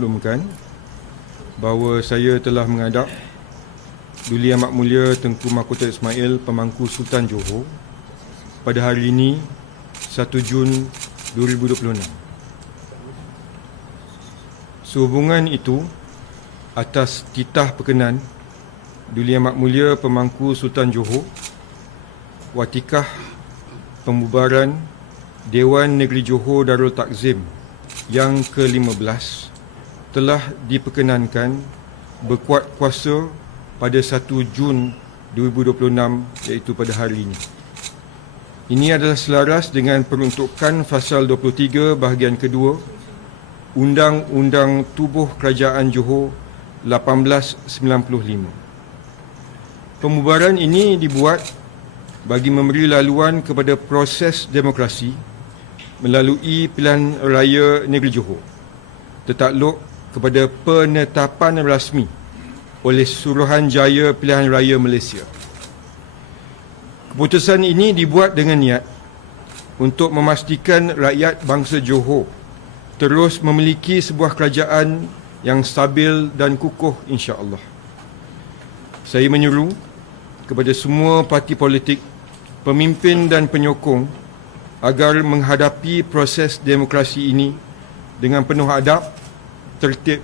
Maklumkan bahawa saya telah menghadap Duli Amat Mulia Tengku Mahkota Ismail Pemangku Sultan Johor pada hari ini 1 Jun 2026. Sehubungan itu, atas titah perkenan Duli Amat Mulia Pemangku Sultan Johor, watikah pembubaran Dewan Negeri Johor Darul Takzim yang ke-15 telah diperkenankan berkuat kuasa pada 1 Jun 2026, iaitu pada hari ini. Ini adalah selaras dengan peruntukan Fasal 23 bahagian kedua Undang-Undang Tubuh Kerajaan Johor 1895. Pembubaran ini dibuat bagi memberi laluan kepada proses demokrasi melalui pilihan raya negeri Johor, tertakluk kepada penetapan rasmi oleh Suruhanjaya Pilihan Raya Malaysia. Keputusan ini dibuat dengan niat untuk memastikan rakyat bangsa Johor terus memiliki sebuah kerajaan yang stabil dan kukuh, insya-Allah. Saya menyuruh kepada semua parti politik, pemimpin dan penyokong agar menghadapi proses demokrasi ini dengan penuh adab, tertib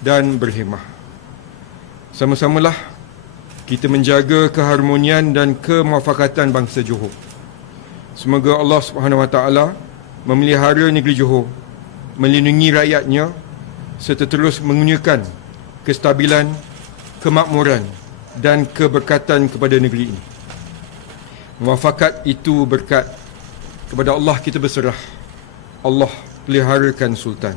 dan berhemah. Sama-samalah kita menjaga keharmonian dan kemuafakatan bangsa Johor. Semoga Allah SWT memelihara negeri Johor, melindungi rakyatnya serta terus mengurniakan kestabilan, kemakmuran dan keberkatan kepada negeri ini. Muafakat itu berkat kepada Allah kita berserah. Allah peliharakan Sultan.